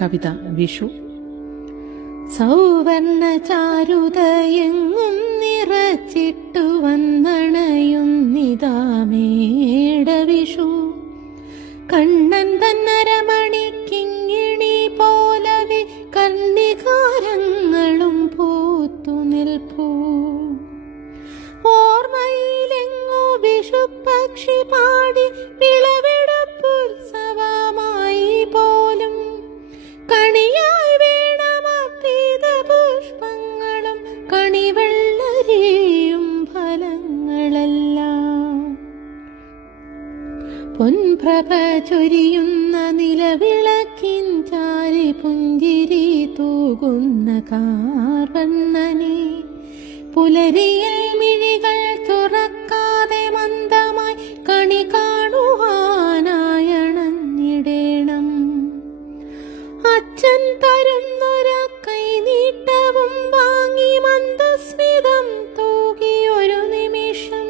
കവിത വിഷു. സൗവർണ ചാരുതയെങ്ങും നിറച്ചിട്ടു വന്നണയുന്നിതാമേട വിഷു. കണ്ണൻ തന്നരമണിക്കിങ്ങിണി പോലവെ കണ്ണികാരങ്ങളും പൂത്തു നിൽപ്പൂ. ഓർമ്മയിലെങ്ങു വിഷുപക്ഷി പാടി വിളവെടുപ്പുത്സവമായി പോലും കണിയായി വീണമർത്തിത പുഷ്പങ്ങളും കണിവെള്ളരിയും ഫലങ്ങളെല്ലാം. പൊൻപ്രഭ ചൊരിയുന്ന നിലവിളക്കിൻ ചാരി പുഞ്ചിരി തൂകുന്ന കാർവണ്ണനെ പുലരിയിൽ മിഴികൾ തുറക്കാതെ മന്ദമായി കണി കാണുവാനായണഞ്ഞിടേണം. അച്ഛൻ തരുന്നൊര കൈനീട്ടവും വാങ്ങി മന്ദസ്മിതം തൂകിയൊരു നിമിഷം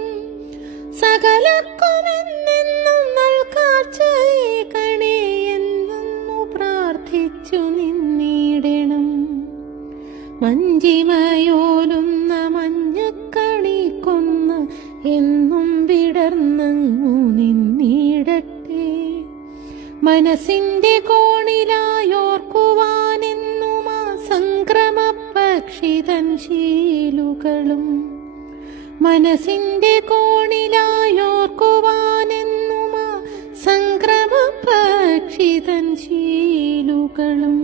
സകലക്കുമെന്നെന്നും നൽകാഴ്ചയെ കണേ എന്നു പ്രാർത്ഥിച്ചു നിന്നിടണം. മഞ്ചിമയോലുന്ന മഞ്ഞക്കണി കൊന്ന് എന്നും വിടർന്നങ്ങു നിന്നിടട്ടെ. മനസ്സിന്റെ കോണിലായോർക്കുവാനെന്നും ആ സംക്രമ പക്ഷിതൻ ശീലുകളും. മനസ്സിന്റെ കോണിലായോർക്കുവാനെന്നും ആ സംക്രമ പക്ഷിതൻ ശീലുകളും.